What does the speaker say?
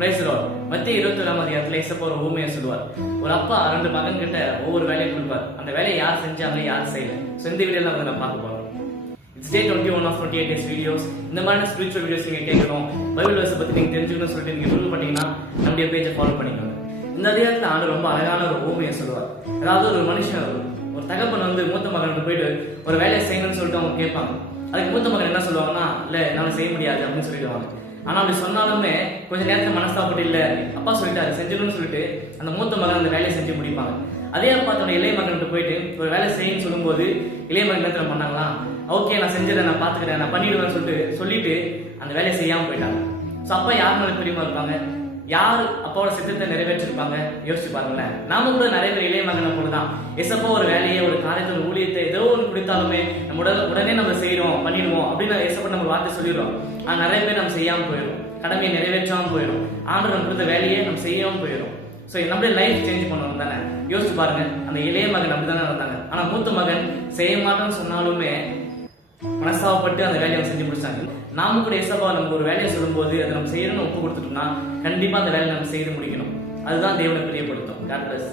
Price Lord. மத்திய 21ஆம் அதிகாரத்துல இயேசப்பா ஒரு ஊமையை சொல்லுவார். ஒரு அப்பா 2 மகன் கிட்ட ஒவ்வொரு வேலையை கொடுப்பார். அந்த வேலையை யார் செஞ்சாங்க, யார் செய்யல. ஸோ இந்த வீடியோல வந்து நான் பார்க்க போறோம். It's day 21 of 28 days videos. இந்த மாதிரி ஸ்பிரிச்சுவல் வீடியோஸ் நீங்க கேட்கணும், பைபிள் வேர்ஸ் பத்தி நீங்க தெரிஞ்சுக்கணும்னு சொல்லிட்டு நீங்க விருப்பம் பண்ணீங்கன்னா நம்முடைய பேஜை ஃபாலோ பண்ணிக்கோங்க. இந்த அதிகாரத்துல ஆண்டு ரொம்ப அழகான ஒரு ஊமையை சொல்லுவார். அதாவது ஒரு மனுஷன், ஒரு தகப்பன் வந்து மூத்த மகன் போயிட்டு ஒரு வேலையை செய்யணும்னு சொல்லிட்டு அவங்க கேட்பாங்க. அதுக்கு மூத்த மகன் என்ன சொல்லுவாங்கன்னா, இல்ல என்னால செய்ய முடியாது அப்படின்னு சொல்லிடுவாங்க. ஆனா அப்படி சொன்னாலுமே கொஞ்ச நேரத்துல மனஸ்தாபப்பட்டு இல்ல அப்பா சொல்லிட்டாரு செஞ்சிடணும்னு சொல்லிட்டு அந்த மூத்த மகன் அந்த வேலையை செஞ்சு முடிப்பாங்க. அதே அப்பா தன்னோட இளைய மகன் போயிட்டு ஒரு வேலை செய்யணும்னு சொல்லும்போது இளைய மகன் நேரத்துல பண்ணாங்களா, ஓகே நான் செஞ்சிடறேன், நான் பாத்துக்கிறேன், நான் பண்ணிடுவேன்னு சொல்லிட்டு அந்த வேலையை செய்யாம போயிட்டாங்க. ஸோ அப்பா யார் மேல பிரியமா இருப்பாங்க, யார் அப்பாவோட சித்தத்தை நிறைவேற்றிருப்பாங்க யோசிச்சு பாருங்களேன். நாம கூட நிறைய பேர் இளைய மகனை போலதான் எசப்பா ஒரு வேலையை, ஒரு காரியத்தை, ஒரு ஊழியத்தை ஏதோ ஒன்று கொடுத்தாலுமே நம்ம உடனே நம்ம செய்யறோம், பண்ணிடுவோம் அப்படின்னு எசப்பா நம்ம வார்த்தை சொல்லிடுறோம். ஆனா நிறைய பேர் நம்ம செய்யாம போயிடும், கடமையை நிறைவேற்றாம போயிடும், ஆண்டவர் நம்ம கொடுத்த வேலையை நம்ம செய்யாம போயிடும். ஸோ நம்மளே லைஃப் சேஞ்ச் பண்ணணும் தானே. யோசிச்சு பாருங்க, அந்த இளைய மகன் அப்படிதானே இருந்தாங்க. ஆனா மூத்த மகன் செய்ய மாட்டேன்னு சொன்னாலுமே மனசாவப்பட்டு அந்த வேலையை செஞ்சு முடிச்சாங்க. நாம கூட எசப்பா நம்ம ஒரு வேலையை சொல்லும்போது அதை நம்ம செய்யணும்னு ஒப்பு கொடுத்துட்டோம்னா கண்டிப்பா அந்த வேலையை நம்ம செய்து முடிக்கணும். அதுதான் தேவனை பிரியப்படுத்தும். God bless.